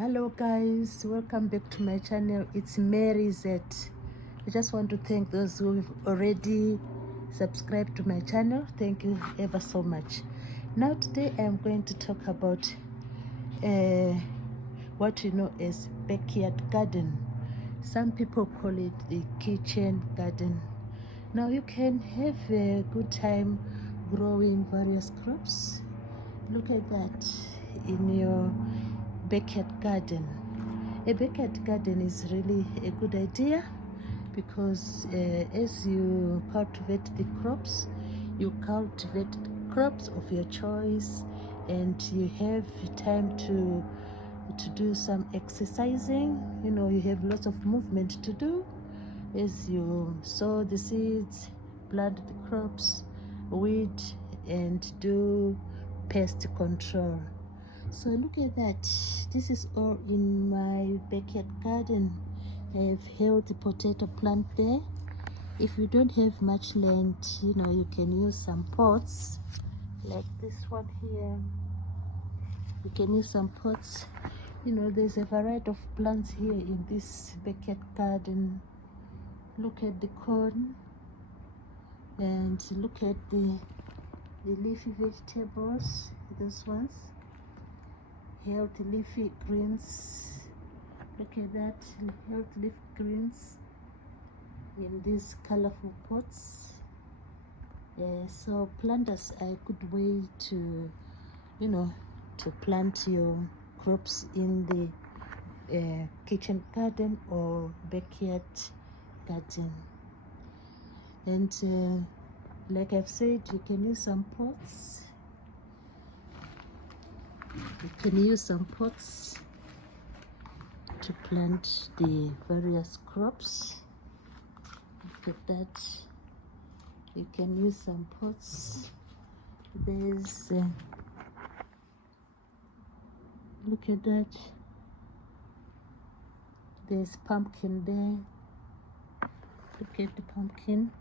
Hello guys, welcome back to my channel. It's Maryz. I just want to thank those who've already subscribed to my channel. Thank you ever so much. Now today I am going to talk about what you know as backyard garden. Some people call it the kitchen garden. Now you can have a good time growing various crops. Look at that in your backyard garden. A backyard garden is really a good idea because as you cultivate the crops, you cultivate crops of your choice, and you have time to do some exercising. You know, you have lots of movement to do as you sow the seeds, plant the crops, weed, and do pest control. So look at that. This is all in my backyard garden. I have held the potato plant there. If you don't have much land, you know, you can use some pots like this one here. You can use some pots. You know, there's a variety of plants here in this backyard garden. Look at the corn, and look at the leafy vegetables, those ones. Healthy leafy greens. Look at that, healthy leafy greens in these colorful pots. So planters are a good way to, you know, to plant your crops in the kitchen garden or backyard garden. And like I've said, you can use some pots. You can use some pots to plant the various crops. Look at that. You can use some pots. There's look at that. There's pumpkin there. Look at the pumpkin.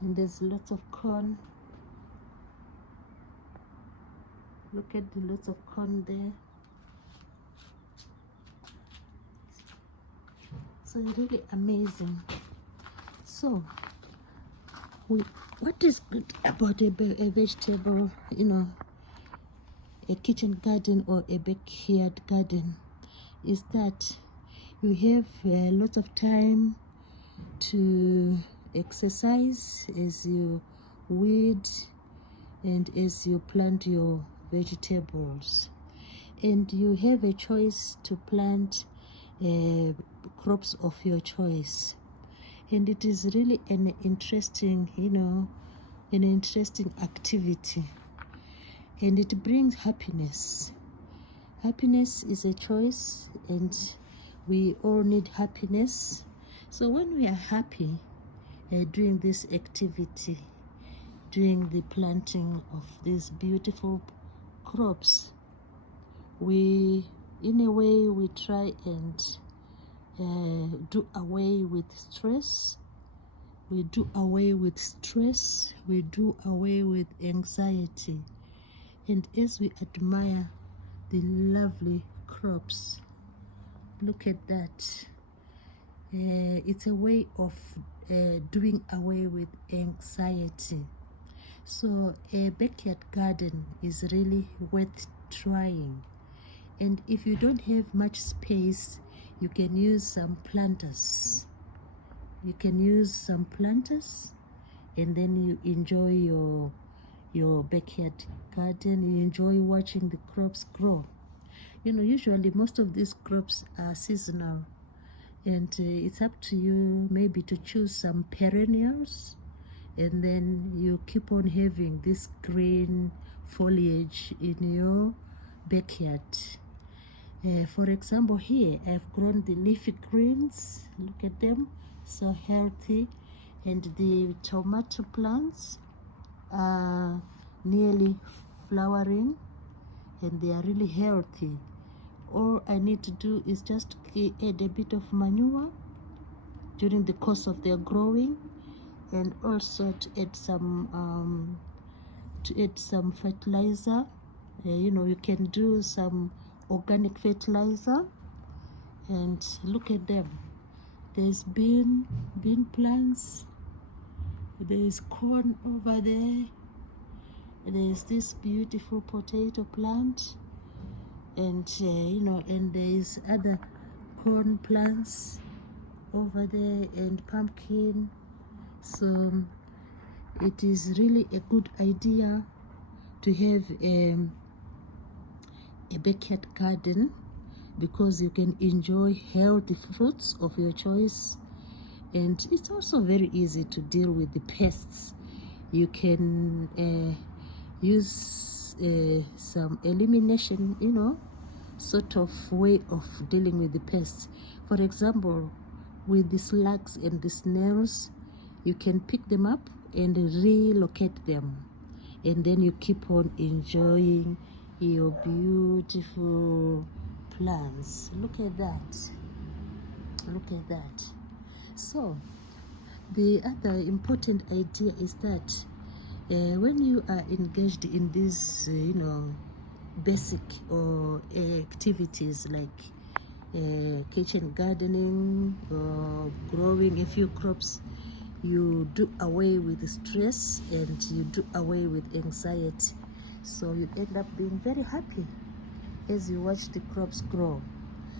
And there's lots of corn. Look at the lots of corn there. So really amazing. So what is good about a vegetable, you know, a kitchen garden or a backyard garden, is that you have a lot of time to exercise as you weed and as you plant your vegetables, and you have a choice to plant crops of your choice. And it is really an interesting, you know, an interesting activity, and it brings happiness. Happiness is a choice, and we all need happiness. So when we are happy doing this activity, doing the planting of these beautiful crops, we, in a way, we try and do away with stress. We do away with stress. We do away with anxiety. And as we admire the lovely crops, look at that. It's a way of doing away with anxiety. So a backyard garden is really worth trying. And if you don't have much space, you can use some planters. You can use some planters, and then you enjoy your backyard garden. You enjoy watching the crops grow. You know, usually most of these crops are seasonal, and it's up to you maybe to choose some perennials, and then you keep on having this green foliage in your backyard. For example, here I've grown the leafy greens. Look at them, so healthy. And the tomato plants are nearly flowering, and they are really healthy. All I need to do is just add a bit of manure during the course of their growing, and also to add some fertilizer. You know, you can do some organic fertilizer. And look at them. There's bean plants, there's corn over there, there's this beautiful potato plant, and and there's other corn plants over there, and pumpkin. So it is really a good idea to have a backyard garden, because you can enjoy healthy fruits of your choice, and it's also very easy to deal with the pests. You can use some elimination, sort of way of dealing with the pests. For example, with the slugs and the snails, you can pick them up and relocate them, and then you keep on enjoying your beautiful plants. Look at that. So the other important idea is that when you are engaged in these basic or activities like kitchen gardening or growing a few crops, you do away with the stress and you do away with anxiety. So you end up being very happy as you watch the crops grow.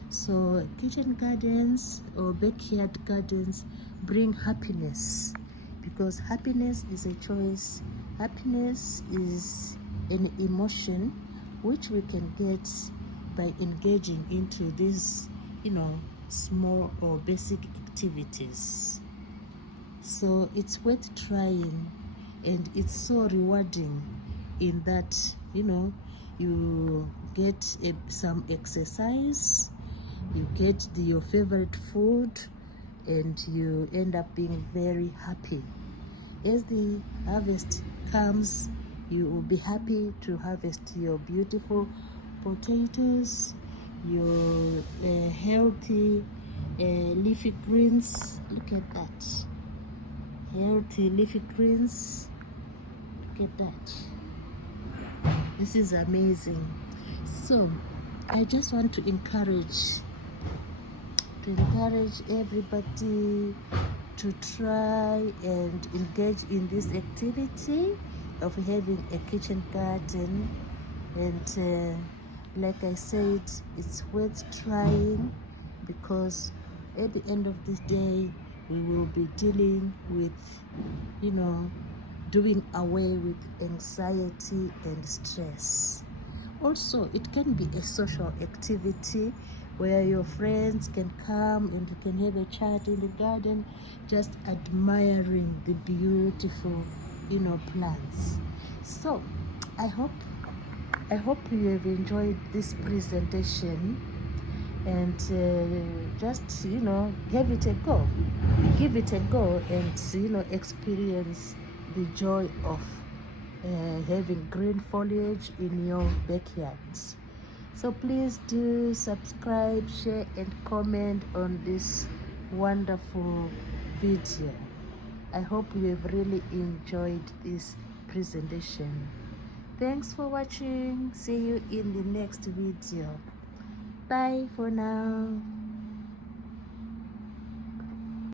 So kitchen gardens or backyard gardens bring happiness, because happiness is a choice. Happiness is an emotion which we can get by engaging into these small or basic activities. So it's worth trying, and it's so rewarding in that you get some exercise, you get your favorite food, and you end up being very happy. As the harvest comes, you will be happy to harvest your beautiful potatoes, your healthy leafy greens. Look at that. Healthy leafy greens. Look at that. This is amazing. So I just want to encourage everybody to try and engage in this activity of having a kitchen garden. And like I said, it's worth trying, because at the end of this day we will be dealing with doing away with anxiety and stress. Also, it can be a social activity where your friends can come and you can have a chat in the garden, just admiring the beautiful plants. So I hope you have enjoyed this presentation, and just have it a go, give it a go, and experience the joy of having green foliage in your backyards. So please do subscribe, share, and comment on this wonderful video. I hope you have really enjoyed this presentation. Thanks for watching. See you in the next video. Bye for now.